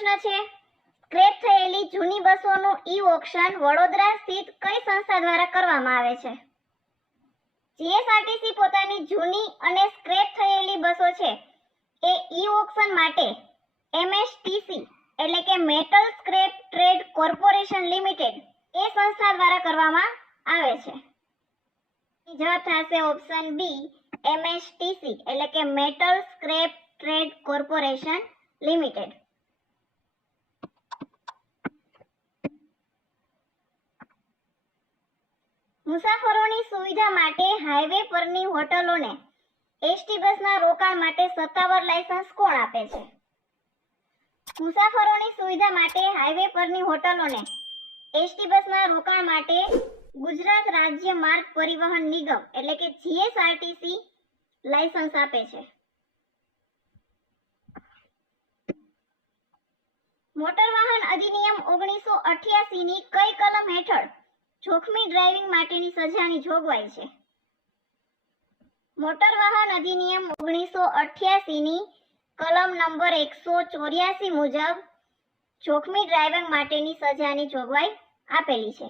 પ્રશ્ન છે, સ્ક્રેપ થયેલી જૂની બસોનું ઈ ઓક્શન વડોદરા સ્થિત કઈ સંસ્થા દ્વારા કરવામાં આવે છે? જીએસઆરટીસી પોતાની જૂની અને સ્ક્રેપ થયેલી બસો છે એ ઈ ઓક્શન માટે એમએસટીસી એટલે કે metal scrap trade corporation limited એ સંસ્થા દ્વારા કરવામાં આવે છે. જવાબ થશે ઓપ્શન બી, એમએસટીસી એટલે કે metal scrap trade corporation limited. મુસાફરોની સુવિધા માટે હાઈવે પરની હોટલોને એસટી બસના રોકાણ માટે સત્તાવાર લાયસન્સ કોણ આપે છે? મુસાફરોની સુવિધા માટે હાઈવે પરની હોટલોને એસટી બસના રોકાણ માટે ગુજરાત રાજ્ય માર્ગ પરિવહન નિગમ એટલે કે જીએસઆરટીસી લાયસન્સ આપે છે. મોટર વાહન અધિનિયમ 1988 ની કઈ કલમ હેઠળ જોખમી ડ્રાઇવિંગ માટેની સજાની જોગવાઈ છે? મોટર વાહન અધિનિયમ 1988 ની કલમ નંબર 184 મુજબ જોખમી ડ્રાઇવિંગ માટેની સજાની જોગવાઈ આપેલી છે.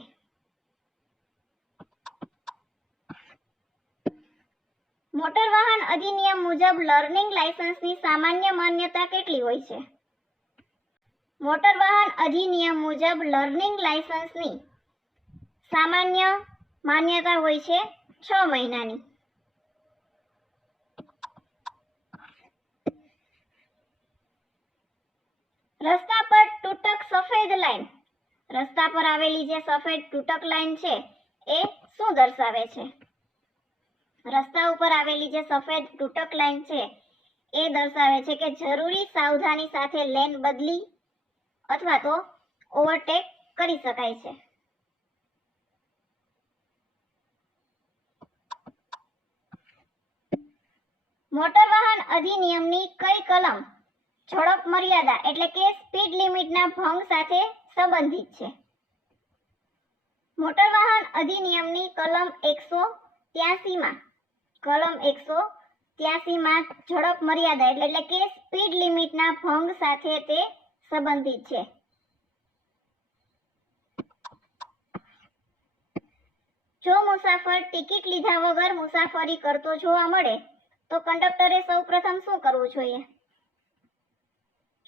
મોટર વાહન અધિનિયમ મુજબ લર્નિંગ લાયસન્સની સામાન્ય માન્યતા કેટલી હોય છે? મોટર વાહન અધિનિયમ મુજબ લર્નિંગ લાયસન્સની સામાન્ય માન્યતા હોય છે 6 મહિનાની. રસ્તા પર તૂટક સફેદ લાઈન, રસ્તા પર આવેલી જે સફેદ તૂટક લાઈન છે એ શું દર્શાવે છે? રસ્તા ઉપર આવેલી જે સફેદ તૂટક લાઈન છે એ દર્શાવે છે કે જરૂરી સાવધાની સાથે લેન બદલી અથવા તો ઓવરટેક કરી શકાય છે. મોટર વાહન અધિનિયમની કઈ કલમ ઝડપ મર્યાદા એટલે કે સ્પીડ લિમિટના ભંગ સાથે સંબંધિત છે? મોટર વાહન અધિનિયમની કલમ 183 માં ઝડપ મર્યાદા એટલે કે સ્પીડ લિમિટના ભંગ સાથે તે સંબંધિત છે. જો મુસાફર ટિકિટ લીધા વગર મુસાફરી કરતો જોવા મળે તો કંડક્ટરે સૌપ્રથમ શું કરવું જોઈએ?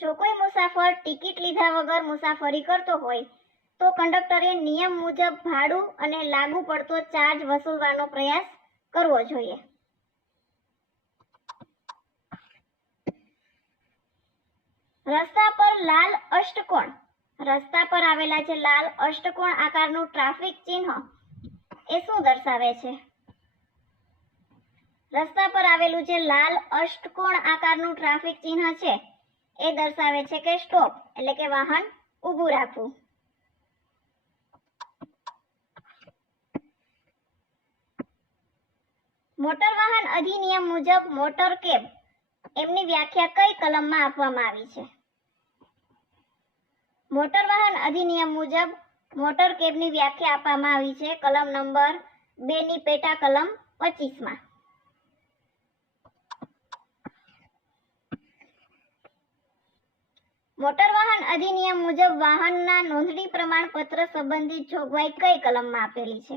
જો કોઈ મુસાફર ટિકિટ લીધા વગર મુસાફરી કરતો હોય તો કંડક્ટરે નિયમ મુજબ ભાડું અને લાગુ પડતો ચાર્જ વસૂલવાનો પ્રયાસ કરવો જોઈએ. રસ્તા પર લાલ અષ્ટકોણ, રસ્તા પર આવેલા જે લાલ અષ્ટકોણ આકારનું ટ્રાફિક ચિહ્ન એ શું દર્શાવે છે? રસ્તા પર આવેલું જે લાલ અષ્ટકોણ આકારનું ટ્રાફિક ચિહ્ન છે એ દર્શાવે છે કે સ્ટોપ એટલે કે વાહન ઊભું રાખવું. મોટર વાહન અધિનિયમ મુજબ મોટર કેબ એમની વ્યાખ્યા કઈ કલમમાં આપવામાં આવી છે? મોટર વાહન અધિનિયમ મુજબ મોટર કેબની વ્યાખ્યા આપવામાં આવી છે કલમ નંબર 2 ની પેટા કલમ 25 માં. મોટર વાહન અધિનિયમ મુજબ વાહનના નોંધણી પ્રમાણપત્ર સંબંધિત જોગવાઈ કઈ કલમમાં આપેલી છે?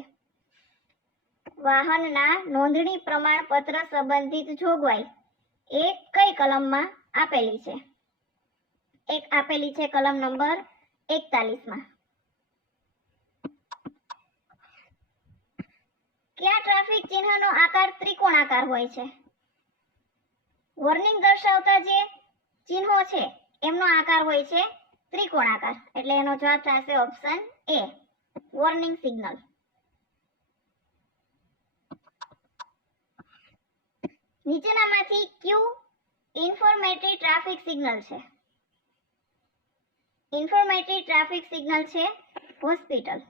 વાહનના નોંધણી પ્રમાણપત્ર સંબંધિત જોગવાઈ એ કઈ કલમમાં આપેલી છે? એક આપેલી છે કલમ નંબર 41 માં. કયા ટ્રાફિક ચિહ્નનો આકાર ત્રિકોણાકાર હોય છે? વોર્નિંગ દર્શાવતા જે ચિહ્નો છે એમનો આકાર હોય છે ત્રિકોણાકાર એટલે એનો જવાબ થશે ઓપ્શન એ, વોર્નિંગ સિગ્નલ. નીચેનામાંથી કયું ઇન્ફોર્મેટરી ટ્રાફિક સિગ્નલ છે? ઇન્ફોર્મેટરી ટ્રાફિક સિગ્નલ છે હોસ્પિટલ.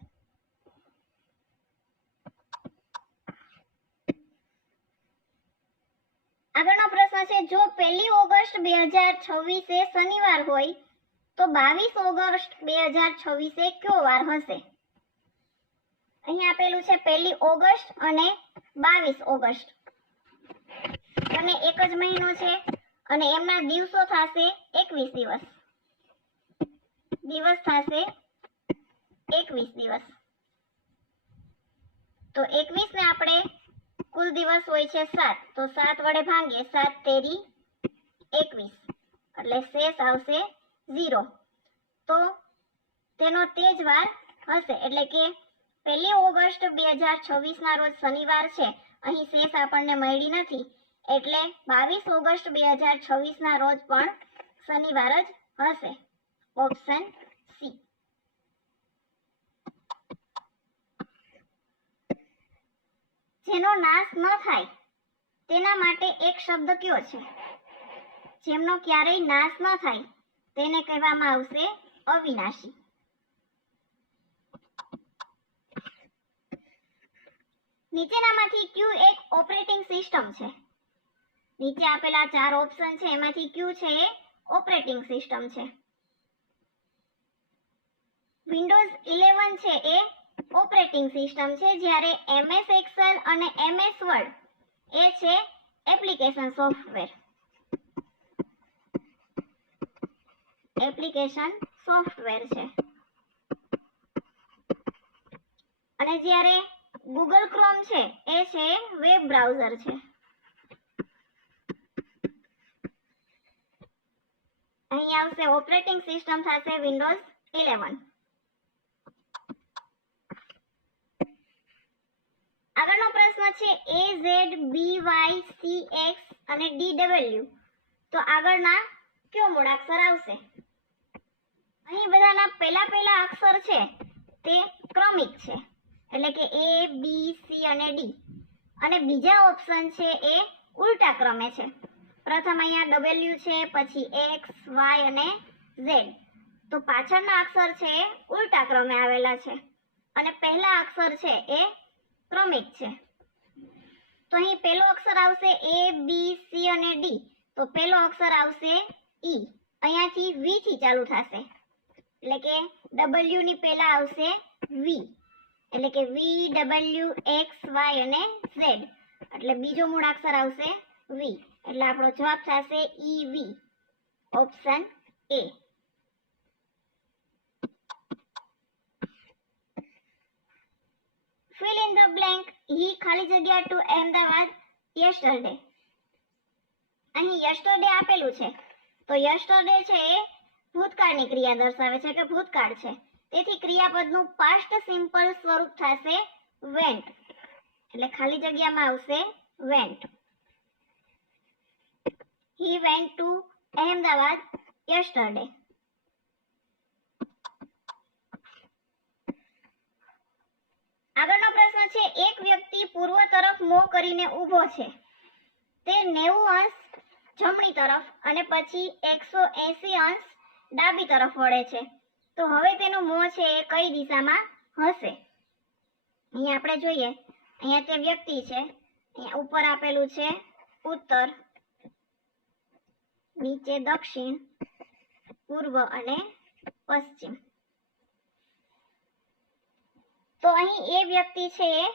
આગળનો પ્રશ્ન છે, જો 1 ઓગસ્ટ 2026 એ શનિવાર હોય તો 22 ઓગસ્ટ 2026 એ કયો વાર હશે? અહીં આપેલું છે 1 ઓગસ્ટ અને 22 ઓગસ્ટ અને એક જ મહિનો છે અને એમના દિવસો થશે 21 દિવસ. દિવસ થશે 21 દિવસ. તો 21 ને આપણે કુલ દિવસ હોય છે 7, તો 7 વડે ભાંગીએ, 7 તેરી 21, એટલે શેષ આવશે 0. તો તેનો તે જ વાર હશે, એટલે કે 1 ઓગસ્ટ 2026 ના રોજ શનિવાર છે. અહીં શેષ આપણને મળી નથી, એટલે 22 ઓગસ્ટ 2026 ના રોજ પણ શનિવાર જ હશે. Option C. જેનો નાશ ન થાય તેના માટે એક શબ્દ કયો છે? જેમનો ક્યારેય નાશ ન થાય તેને કહેવામાં આવશે અવિનાશી. નીચેનામાંથી કયું એક ઓપરેટિંગ સિસ્ટમ છે? નીચે આપેલા 4 ઓપ્શન છે, એમાંથી કયું છે એ ઓપરેટિંગ સિસ્ટમ છે? વિન્ડોઝ 11 છે એ ઓપરેટિંગ સિસ્ટમ છે, જ્યારે MS એક્સેલ અને MS વર્ડ એ છે એપ્લિકેશન સોફ્ટવેર. એપ્લિકેશન સોફ્ટવેર છે. અને જ્યારે ગૂગલ ક્રોમ છે એ છે વેબ બ્રાઉઝર છે. અહીં આવશે ઓપરેટિંગ સિસ્ટમ થશે વિન્ડોઝ 11. આગળનો પ્રશ્ન છે AZBYCX અને DW. તો આગળના કયો મૂળાક્ષર આવશે? અહીં બધાના પહેલા અક્ષર છે તે ક્રમિક છે, એટલે કે A, B, C અને D. અને બીજા ઓપ્શન છે એ ઉલટા ક્રમે છે. પ્રથમ અહીંયા W છે, પછી X, Y અને Z. તો પાછળના અક્ષર છે એ ઉલટા ક્રમે આવેલા છે, અને પહેલા અક્ષર છે એ ક્રમિક છે. તો અહીં પહેલો અક્ષર આવશે A, B, C અને D. તો પહેલો અક્ષર આવશે E. અહીંયાથી V થી ચાલુ થશે, એટલે કે W ની પહેલા આવશે V, એટલે કે V, W, X, Y અને Z. એટલે બીજો મૂળાક્ષર આવશે V, એટલે આપણો જવાબ થશે EV. Option A. Fill in the blank. He ખાલી જગ્યા to Ahmedabad yesterday. અહીં yesterday આપેલું છે, તો yesterday છે એ ભૂતકાળની ક્રિયા દર્શાવે છે કે ભૂતકાળ છે. તેથી ક્રિયાપદનું પાસ્ટ સિમ્પલ સ્વરૂપ થશે went, એટલે ખાલી જગ્યામાં આવશે went. He went to Ahmedabad yesterday. આગળનો પ્રશ્ન છે એક વ્યક્તિ પૂર્વ તરફ મોં કરીને ઊભો છે. તે 90 અંશ જમણી તરફ અને પછી 180 અંશ ડાબી તરફ વળે છે. તો હવે તેનું મોં છે એ કઈ દિશામાં હશે? અહીંયા આપણે જોઈએ, અહીંયા તે વ્યક્તિ છે, અહીંયા ઉપર આપેલું છે ઉત્તર, નીચે દક્ષિણ, પૂર્વ અને પશ્ચિમ. તો અહીં એ વ્યક્તિ છે એ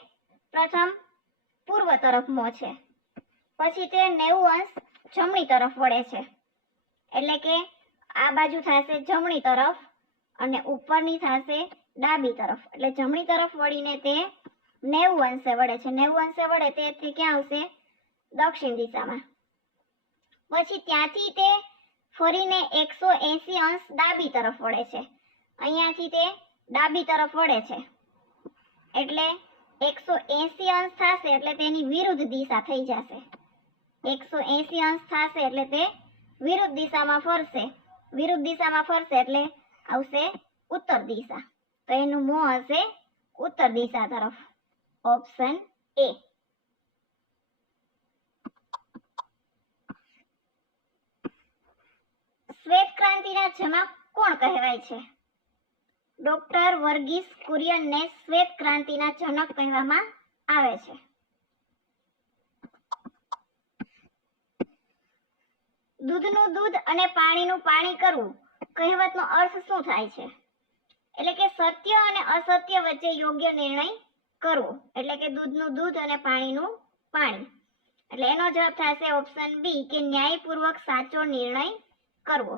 પ્રથમ પૂર્વ તરફ મોં છે, પછી તે 90 અંશ જમણી તરફ વળે છે, એટલે કે આ બાજુ થશે જમણી તરફ અને ઉપરની થશે ડાબી તરફ. એટલે જમણી તરફ વળીને તે 90 અંશે વળે છે. 90 અંશે વળે તેથી ક્યાં આવશે? દક્ષિણ દિશામાં. પછી ત્યાંથી તે ફરીને 180 અંશ ડાબી તરફ વળે છે. અહીંયાથી તે ડાબી તરફ વળે છે, એટલે 180 અંશ થશે, એટલે તેની વિરુદ્ધ દિશા થઈ જશે. 180 અંશ થશે એટલે તે વિરુદ્ધ દિશામાં ફરશે. વિરુદ્ધ દિશામાં ફરશે એટલે આવશે ઉત્તર દિશા. તો એનું મોં હશે ઉત્તર દિશા તરફ. Option A. શ્વેત ક્રાંતિના જનક કોણ કહેવાય છે? ડોક્ટર વર્ગીસ કુરિયનને શ્વેત ક્રાંતિના જનક કહેવામાં આવે છે. દૂધનું દૂધ અને પાણીનું પાણી કરવું કહેવતનો અર્થ શું થાય છે? એટલે કે સત્ય અને અસત્ય વચ્ચે યોગ્ય નિર્ણય કરવો, એટલે કે દૂધનું દૂધ અને પાણીનું પાણી. એટલે એનો જવાબ થશે ઓપ્શન બી, કે ન્યાયપૂર્વક સાચો નિર્ણય કરવો.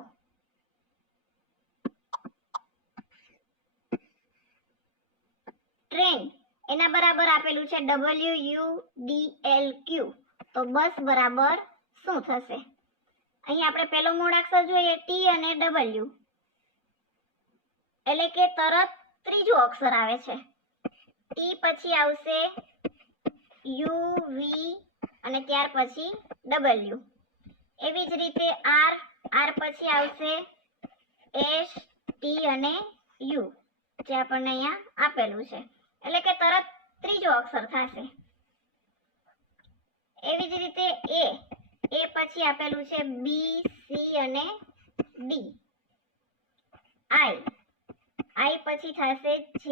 ટ્રેન એના બરાબર આપેલું છે WUDLQ. તો બસ બરાબર શું થશે? અહીં આપણે પહેલો મૂળાક્ષર જોઈએ ટી અને W, એટલે કે તરત ત્રીજો અક્ષર આવે છે. ટી પછી આવશે UV અને ત્યાર પછી W. એવી જ રીતે R પછી આવશે S, T અને U, જે આપણને અહીંયા આપેલું છે, એટલે કે તરત ત્રીજો અક્ષર થશે. એવી જ રીતે એ પછી આપેલું છે B, C અને D. I પછી થશે J,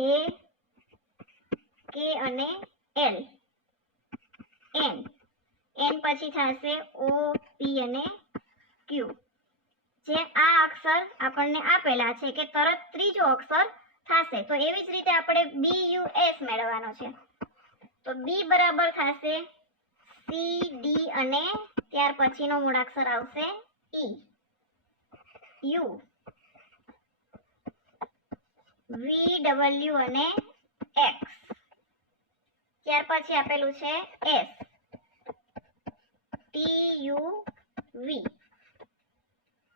K અને L. N પછી થશે O, P અને Q. જે આ અક્ષર આપણને આપેલા છે કે તરત ત્રીજો અક્ષર થશે, તો એવી જ રીતે આપણે BUS મેળવવાનો છે. તો B બરાબર થશે C, D અને ત્યાર પછીનો મૂળાક્ષર આવશે E. U, V, W અને X. ત્યાર પછી આપેલું છે S, T, U, V.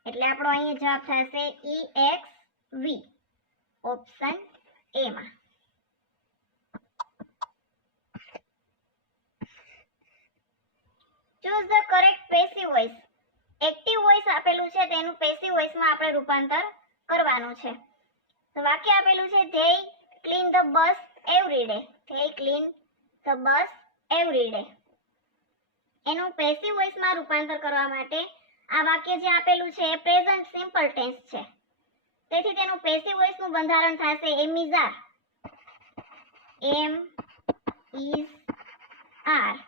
એટલે આપણો અહીં જવાબ થશે EXV, ઓપ્શન એ માં. Choose the correct passive voice. Active voice આપેલું છે તેનું પેસિવ વોઇસમાં આપણે રૂપાંતર કરવાનું છે. તો વાક્ય આપેલું છે they clean the bus every day. they clean the bus every day. એનું પેસિવ વોઇસમાં રૂપાંતર કરવા માટે આ વાક્ય જે આપેલું છે એ પ્રેઝન્ટ સિમ્પલ ટેન્સ છે, તેથી તેનું પેસિવ વોઇસનું બંધારણ થશે am is are. am is are,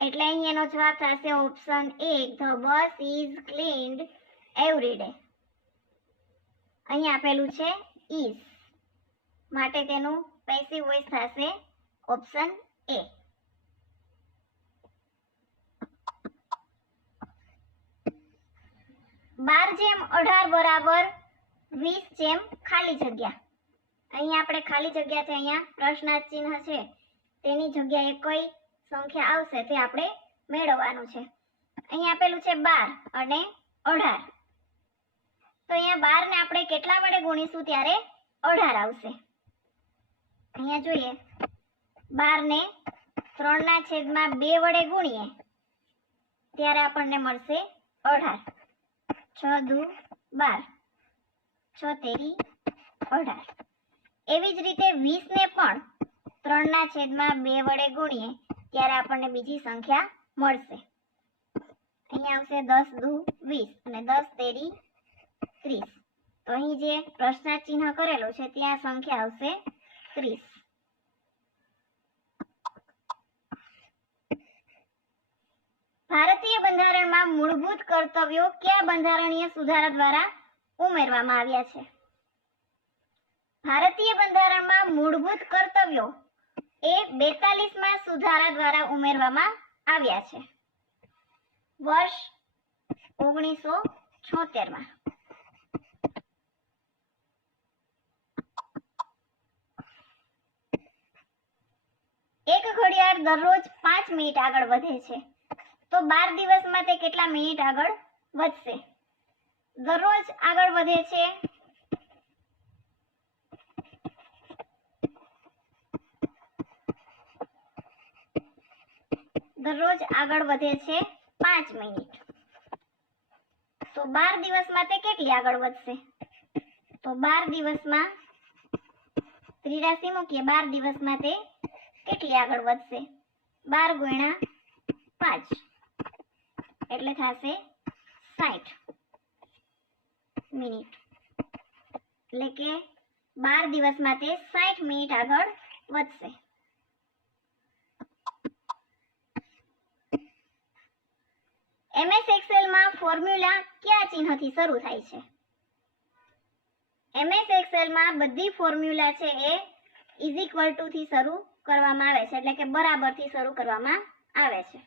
એટલે અહીં એનો જવાબ થશે option A, the bus is cleaned every day. અહીં આપેલું છે is, માટે તેનું પેસિવ વોઇસ થશે ઓપ્શન એ. 12/18 બરાબર 20 ખાલી જગ્યા. અહીં આપણે ખાલી જગ્યા છે, અહીંયા પ્રશ્નાર્થ ચિહ્ન છે, તેની જગ્યાએ કઈ સંખ્યા આવશે તે આપણે મેળવવાનું છે. અહીં આપેલું છે 12 અને 18. તો અહીંયા 12 ને આપણે કેટલા વડે ગુણીશું ત્યારે 18 આવશે. અહીંયા જોઈએ 12 ને 3/2 વડે ગુણીએ ત્યારે આપણને મળશે 18. 6 દુ 12, 6 તેરી 18. એવી જ રીતે 20 ને પણ 3/2 વડે ગુણીએ ત્યારે આપણને બીજી સંખ્યા મળશે. અહીંયા આવશે 10 દુ 20 અને 10 તેરી 30. તો અહીં જે પ્રશ્નાર્થ ચિહ્ન કરેલું છે ત્યાં સંખ્યા આવશે 30. ભારતીય બંધારણમાં મૂળભૂત કર્તવ્યો કયા બંધારણીય સુધારા દ્વારા ઉમેરવામાં આવ્યા છે? ભારતીય બંધારણમાં મૂળભૂત કર્તવ્યો એ 42માં સુધારા દ્વારા ઉમેરવામાં આવ્યા છે, વર્ષ 1976માં. એક ઘડિયાળ દરરોજ 5 મિનિટ આગળ વધે છે, તો 12 દિવસમાં તે કેટલા મિનિટ આગળ વધશે? દરરોજ આગળ વધે છે દરરોજ આગળ વધે છે 5 મિનિટ, તો 12 દિવસમાં તે કેટલી આગળ વધશે? તો 12 દિવસમાં ત્રિરાશી મૂકીએ, 12 દિવસમાં તે કેટલી આગળ વધશે? 12 ગુણ્યા 5 એટલે થશે 60 મિનિટ, એટલે કે 12 દિવસમાં તે 60 મિનિટ આગળ વધશે. MS એક્સેલ માં ફોર્મ્યુલા કયા ચિહ્નથી શરૂ થાય છે? MS એક્સેલ માં બધી ફોર્મ્યુલા છે એ ઇઝ ઇક્વલ ટુ થી શરૂ કરવામાં આવે છે, એટલે કે બરાબર થી શરૂ કરવામાં આવે છે.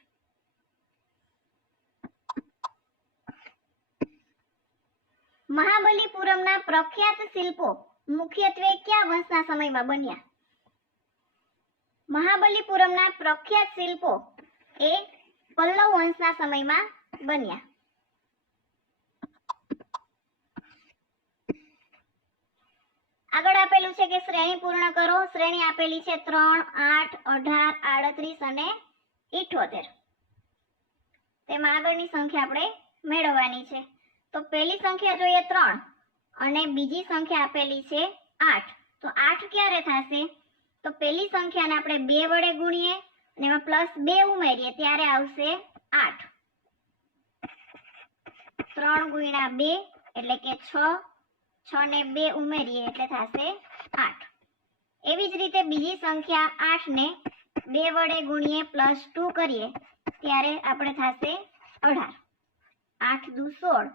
મહાબલીપુરમના પ્રખ્યાત શિલ્પો મુખ્યત્વે કયા વંશના સમયમાં બન્યા? મહાબલીપુરમના પ્રખ્યાત શિલ્પો એ પલ્લવ વંશના સમયમાં બન્યા. આગળ આપેલું છે કે શ્રેણી પૂર્ણ કરો. શ્રેણી આપેલી છે 3, 8, 18, 38 અને 78. તેમાં આગળની સંખ્યા આપણે મેળવવાની છે. તો પહેલી સંખ્યા જોઈએ 3 અને બીજી સંખ્યા આપેલી છે 8. તો 8 ક્યારે થશે? તો પહેલી સંખ્યાને આપણે 2 વડે ગુણીએ અને એમાં +2 ઉમેરીએ ત્યારે આવશે 8. 3 ગુણ્યા 2 એટલે કે 6. 6 ને 2 ઉમેરીએ એટલે થશે 8. એવી જ રીતે બીજી સંખ્યા 8 ને 2 વડે ગુણીએ +2 કરીએ ત્યારે આપણે થશે 18. 8 દુ 16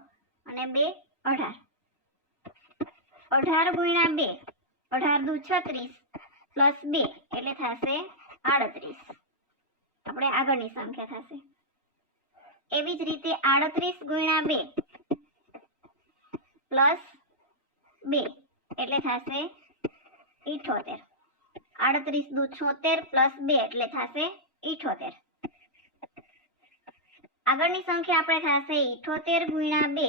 અને 2 18. 18 ગુણ્યા 2 18 દુ 36 +2 એટલે થશે 38. આપણે આગળની સંખ્યા થશે. એવી જ રીતે 38 ગુણ્યા 2 +2 એટલે થશે 78. 38 દુ 76 +2 એટલે થશે 78. આગળની સંખ્યા આપણે થશે 78 ગુણ્યા 2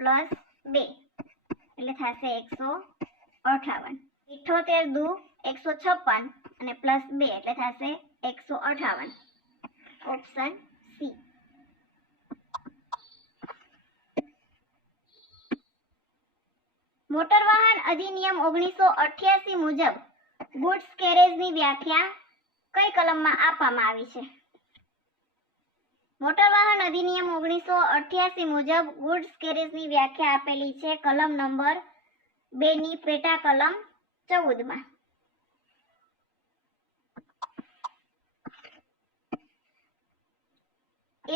+2 એટલે થશે 158. 78 દુ 156 અને +2 એટલે થશે 158. Option C. મોટર વાહન અધિનિયમ 1988 મુજબ ગુડ્સ કેરેજની વ્યાખ્યા કઈ કલમમાં આપવામાં આવી છે? મોટર વાહન અધિનિયમ 1988 મુજબ ગુડ્સ કેરેજની વ્યાખ્યા આપેલી છે કલમ નંબર 2 ની પેટા કલમ 14 માં.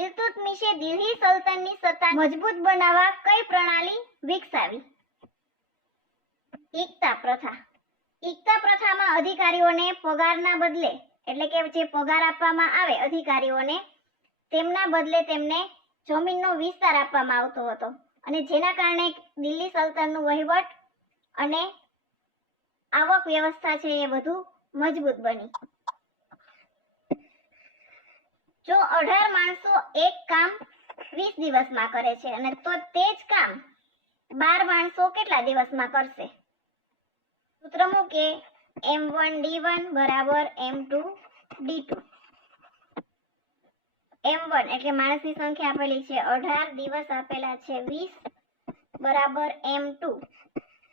ઇલ્તુત્મિશે દિલ્હી સલ્તનની સત્તા મજબૂત બનાવવા કઈ પ્રણાલી વિકસાવી? એકતા પ્રથા. એકતા પ્રથામાં અધિકારીઓને પગારના બદલે એટલે કે જે પગાર આપવામાં આવે અધિકારીઓને તેમના બદલે તેમને જમીનનો વિસ્તાર આપવામાં આવતો હતો અને જેના કારણે દિલ્હી સલ્તનતનું વહીવટ અને આવક વ્યવસ્થા છે એ વધુ મજબૂત બની. જો 18 માણસો એક કામ 20 દિવસમાં કરે છે અને તો તે જ કામ 12 માણસો કેટલા દિવસમાં કરશે? સૂત્ર મૂકે M1D1 બરાબર M2D2. M1 એટલે માણસની સંખ્યા આપેલી છે 18, દિવસ આપેલા છે 20 બરાબર M2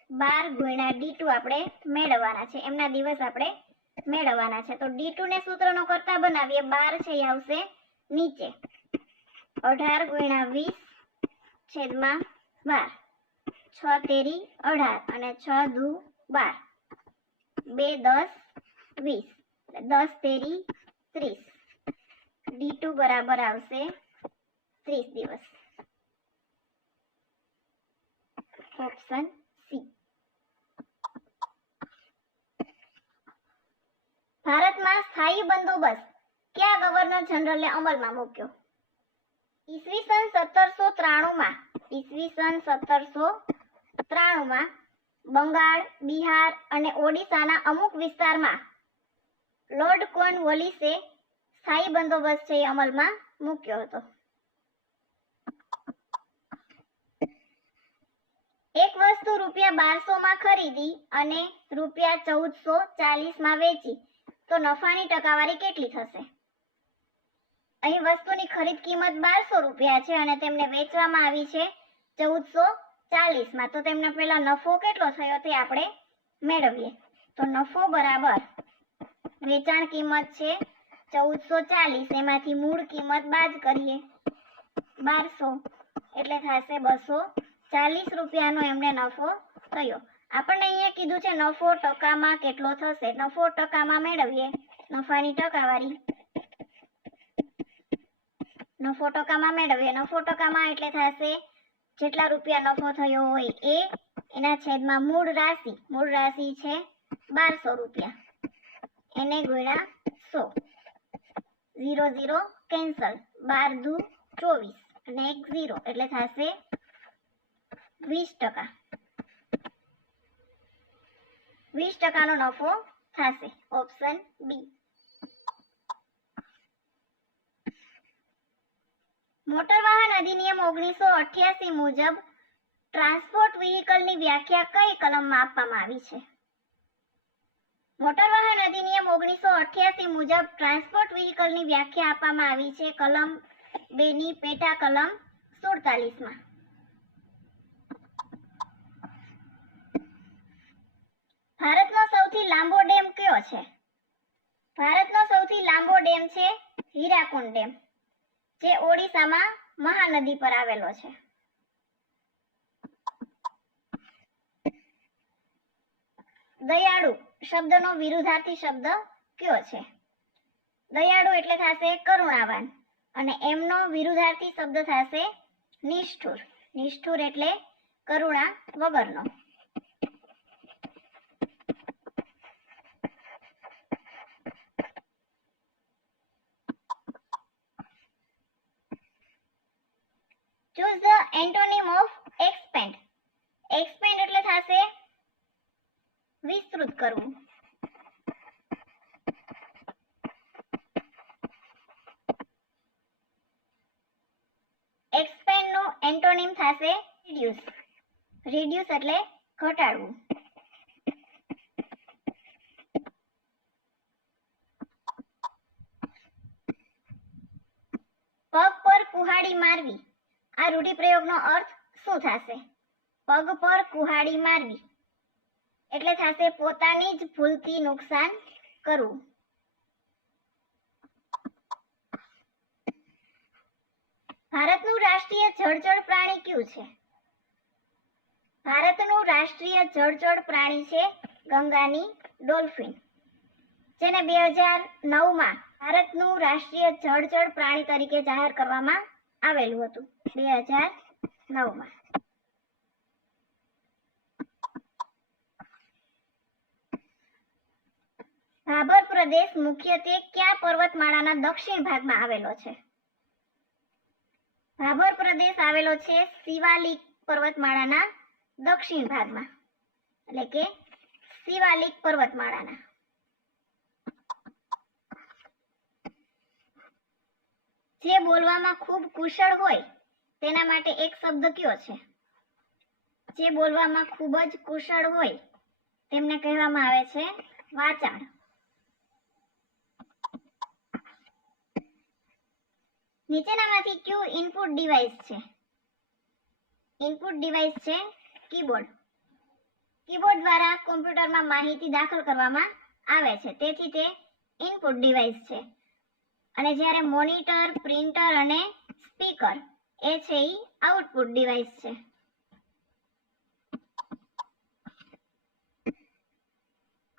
12 ગુણ્યા D2 આપણે મેળવવાના છે. એમના દિવસ આપણે મેળવવાના છે. તો D2 ને સૂત્રનો કરતા બનાવીએ. 12 છે એ આવશે નીચે. 18 ગુણ્યા 20 છેદમાં 12. 6 તેરી 18 અને 6 દુ 12. 2 10 20. 10 તેરી 30. D2 બરાબર આવશે 30 દિવસ. Option C. ભારતમાં સ્થાયી બંદોબસ્ત કયા ગવર્નર જનરલે અમલમાં મૂક્યો? ઈસવીસન 1793માં બંગાળ, બિહાર અને ઓડિશાના અમુક વિસ્તારમાં લોર્ડ કોર્નવોલિસે સ્થાયી બંદોબસ્ત છે એ અમલમાં મૂક્યો હતો. એક વસ્તુ ₹1200 ખરીદી અને ₹1440 વેચી તો નફાની ટકાવારી કેટલી થશે? અહીં વસ્તુની ખરીદ કિંમત ₹1200 છે અને તેમને વેચવામાં આવી છે 1440 તો તેમને પહેલા નફો કેટલો થયો તે આપણે મેળવીએ. તો નફો બરાબર વેચાણ કિંમત છે 1440, એમાંથી મૂળ કિંમત બાદ કરીએ 1200 એટલે થશે ₹240 એમને નફો થયો. આપણને અહીંયા કીધું છે નફો ટકામાં કેટલો થશે. નફો ટકામાં મેળવીએ નફાની ટકાવારી. નફો ટકામાં એટલે થશે જેટલા રૂપિયા નફો થયો હોય એ એના છેદમાં મૂળ રાશિ છે ₹1200 એને ગુણ્યા 100. 0 0 કેન્સલ. 12 દુ 24 અને 1 0 એટલે થશે 20%. 20% નફો થશે. Option B. મોટર વાહન અધિનિયમ 1988 મુજબ ટ્રાન્સપોર્ટ વ્હીકલની વ્યાખ્યા કઈ કલમમાં આપવામાં આવી છે? મોટર વાહન અધિનિયમ 1988 મુજબ ટ્રાન્સપોર્ટ વ્હીકલની વ્યાખ્યા આપવામાં આવી છે કલમ 2 ની પેટા કલમ 47 માં. ભારતનો સૌથી લાંબો ડેમ કયો છે? ભારતનો સૌથી લાંબો ડેમ છે હીરાકુંડ ડેમ, જે ઓડિશામાં મહાનદી પર આવેલો છે. દયાળુ શબ્દનો વિરુદ્ધાર્થી શબ્દ કયો છે? દયાળુ એટલે થશે કરુણાવાન અને એમનો વિરુદ્ધાર્થી શબ્દ થશે નિષ્ઠુર. નિષ્ઠુર એટલે કરુણા વગરનો. Choose the antonym of expand. expand એટલે થશે વિસ્તૃત કરવું. expand નો એન્ટોનિમ થશે reduce. reduce એટલે ઘટાડવું. પગ પર કુહાડી મારવી, આ રૂઢિપ્રયોગનો અર્થ શું થશે? પગ પર કુહાડી મારવી એટલે થશે પોતાની જ ભૂલથી નુકસાન કરવું. ભારતનું રાષ્ટ્રીય જળચર પ્રાણી કયું છે? ભારતનું રાષ્ટ્રીય જળચર પ્રાણી છે ગંગાની ડોલ્ફિન, જેને 2009માં ભારતનું રાષ્ટ્રીય જળચર પ્રાણી તરીકે જાહેર કરવામાં આવેલું હતું. 2009માં. ભાભર પ્રદેશ મુખ્યત્વે કયા પર્વતમાળાના દક્ષિણ ભાગમાં આવેલો છે? ભાભર પ્રદેશ આવેલો છે શિવાલિક પર્વતમાળાના દક્ષિણ ભાગમાં, એટલે કે શિવાલિક પર્વતમાળાના. જે બોલવામાં ખૂબ કુશળ હોય તેના માટે એક શબ્દ કયો છે? જે બોલવામાં ખૂબ જ કુશળ હોય તેમને કહેવામાં આવે છે વાચાળ. નીચેનામાંથી કયું ઇનપુટ ડિવાઇસ છે? ઇનપુટ ડિવાઇસ છે કીબોર્ડ. કીબોર્ડ દ્વારા કોમ્પ્યુટરમાં માહિતી દાખલ કરવામાં આવે છે, તેથી તે ઇનપુટ ડિવાઇસ છે. અને જ્યારે મોનિટર, પ્રિન્ટર અને સ્પીકર એ છે ઈ આઉટપુટ ડિવાઇસ છે.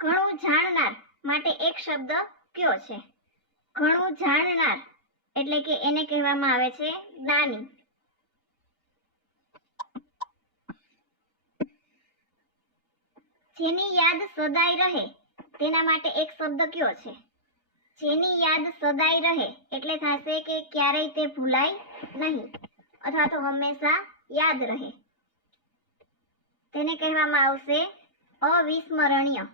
ઘણું જાણનાર માટે એક શબ્દ કયો છે? ઘણું જાણનાર એટલે કે એને કહેવામાં આવે છે જ્ઞાની. જેની યાદ સદાય રહે તેના માટે એક શબ્દ કયો છે? જેની યાદ સદાય રહે એટલે થશે કે ક્યારેય તે ભૂલાય નહીં અથવા તો હંમેશા યાદ રહે. તેને કહેવામાં આવશે અવિસ્મરણીય.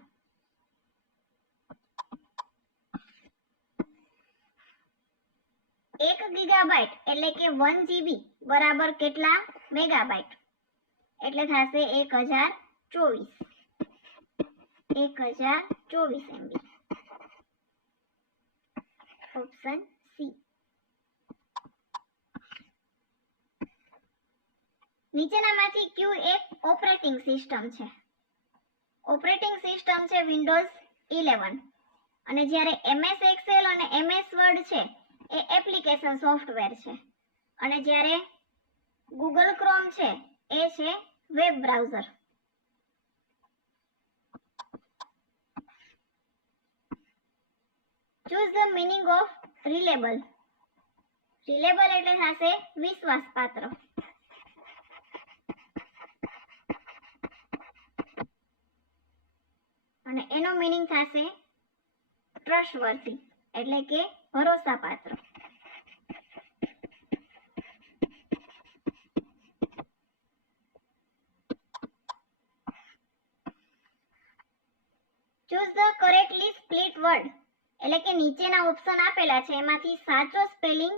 એક ગીગાબાઇટ એટલે કે 1 GB બરાબર કેટલા મેગાબાઇટ? એટલે થશે 1024. 1024 MB. Option C. નીચેનામાંથી કયું એક ઓપરેટિંગ સિસ્ટમ છે? ઓપરેટિંગ સિસ્ટમ છે વિન્ડોઝ 11. અને જ્યારે MS એક્સેલ અને MS વર્ડ છે એ એપ્લિકેશન સોફ્ટવેર છે, અને જ્યારે ગૂગલ ક્રોમ છે એ છે web browser. Choose the meaning of reliable. reliable એટલે થશે વિશ્વાસપાત્ર. અને એનો મીનિંગ થશે ટ્રસ્ટવર્થી એટલે કે ભરોસાપાત્ર. Choose the correctly split word એટલે કે નીચેના ઓપ્શન આપેલા છે એમાંથી સાચો સ્પેલિંગ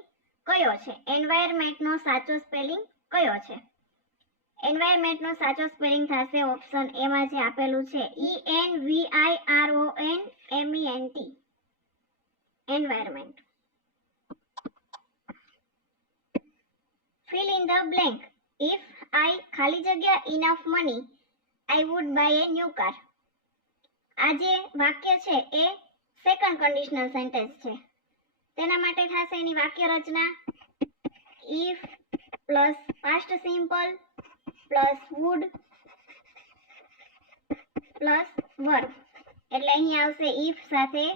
કયો છે? એન્વાયરમેન્ટનો સાચો સ્પેલિંગ કયો છે? એન્વાયરમેન્ટનો સાચો સ્પેલિંગ થશે ઓપ્શન એ માં જે આપેલું છે ENVIRONMENT, environment. Fill in the blank. If I ખાલી જગ્યા enough money I would buy a new car. આ જે વાક્ય છે એ સેકન્ડ કન્ડિશનલ સેન્ટેન્સ છે. તેના માટે થશે એની વાક્ય રચના if plus past simple plus would plus verb. એટલે અહીં આવશે ઇફ સાથે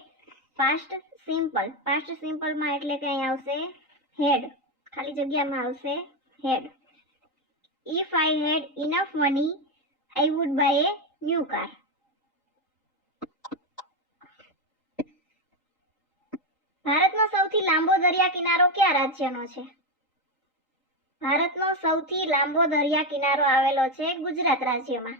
પાસ્ટ સિમ્પલ. પાસ્ટ સિમ્પલમાં એટલે કે અહીં આવશે હેડ, ખાલી જગ્યામાં આવશે had. If I had enough money I would buy a new car. ભારતનો સૌથી લાંબો દરિયા કિનારો કયા રાજ્યનો છે? ભારતનો સૌથી લાંબો દરિયા કિનારો આવેલો છે ગુજરાત રાજ્યમાં.